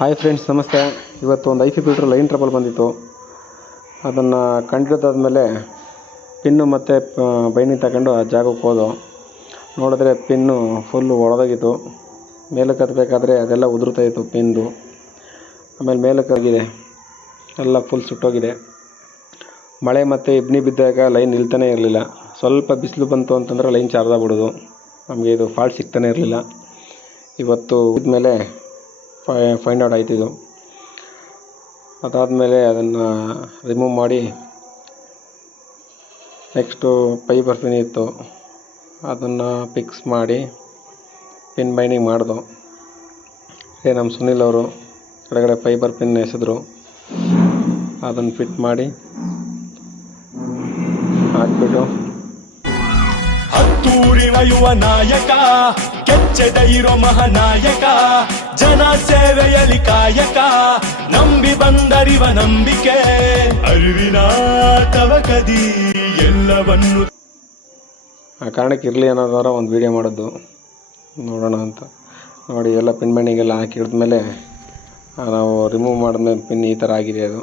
Hi friends, ನಮಸ್ತೆ. ಇವತ್ತು ಒಂದು ಐಫಿ ಫಿಲ್ಟ್ರ್ ಲೈನ್ ಟ್ರಬಲ್ ಬಂದಿತ್ತು. ಅದನ್ನು ಕಂಡಿದ್ದಾದಮೇಲೆ ಪಿನ್ನು ಮತ್ತು ಬೈಂಡಿಂಗ್ ತಗೊಂಡು ಆ ಜಾಗಕ್ಕೆ ಹೋದೋ. ನೋಡಿದ್ರೆ ಪಿನ್ನು ಫುಲ್ಲು ಒಡೆದೋಗಿತ್ತು. ಮೇಲಕ್ಕೆ ಹತ್ತಬೇಕಾದ್ರೆ ಅದೆಲ್ಲ ಉದುರ್ತಾಯಿತ್ತು ಪಿನ್ದು. ಆಮೇಲೆ ಮೇಲಕ್ಕೆ ಆಗಿದೆ, ಎಲ್ಲ ಫುಲ್ ಸುಟ್ಟೋಗಿದೆ. ಮಳೆ ಮತ್ತು ಇಬ್ಬನಿ ಬಿದ್ದಾಗ ಲೈನ್ ನಿಲ್ತಾನೆ ಇರಲಿಲ್ಲ. ಸ್ವಲ್ಪ ಬಿಸಿಲು ಬಂತು ಅಂತಂದರೆ ಲೈನ್ ಚಾರ್ದಾಗ್ಬಿಡೋದು. ನಮಗೆ ಇದು ಫಾಲ್ಟ್ ಸಿಗ್ತಾನೆ ಇರಲಿಲ್ಲ. ಇವತ್ತು ಇದ್ಮೇಲೆ ಫೈಂಡ್ ಔಟ್ ಆಯ್ತಿದ್ದು. ಅದಾದಮೇಲೆ ಅದನ್ನು ರಿಮೂವ್ ಮಾಡಿ ನೆಕ್ಸ್ಟು ಫೈಬರ್ ಪಿನ್ ಇತ್ತು, ಅದನ್ನು ಫಿಕ್ಸ್ ಮಾಡಿ ಪಿನ್ ಬೈಂಡಿಂಗ್ ಮಾಡ್ದು. ನಮ್ಮ ಸುನಿಲ್ ಅವರು ಕೆಳಗಡೆ ಫೈಬರ್ ಪಿನ್ ಎಸೆದ್ರು. ಅದನ್ನು ಫಿಟ್ ಮಾಡಿ ಹಾಕ್ಬಿಟ್ಟು ಹತ್ತೂರಿನ ಯುವ ನಾಯಕ, ಕೆಚ್ಚೆದ ಇರೋ ಮಹಾನಾಯಕ, ಜನ ಸೇವೆಯಲ್ಲಿ ಕಾಯಕ, ನಂಬಿ ಬಂದರಿವ ನಂಬಿಕೆ, ಅರಿವಿನ ತವಕದಿ ಎಲ್ಲವನ್ನು ಆ ಕಾರಣಕ್ಕೆ ಇರಲಿ ಅನ್ನೋದಾರ ಒಂದು ವೀಡಿಯೋ ಮಾಡೋದು ನೋಡೋಣ ಅಂತ. ನೋಡಿ, ಎಲ್ಲ ಪಿನ್ ಬೈಂಡಿಂಗ್ ಎಲ್ಲ ಹಾಕಿ ಹಿಡಿದ್ಮೇಲೆ ನಾವು ರಿಮೂವ್ ಮಾಡಿದ್ಮೇಲೆ ಪಿನ್ ಈ ಥರ ಆಗಿದೆ ಅದು.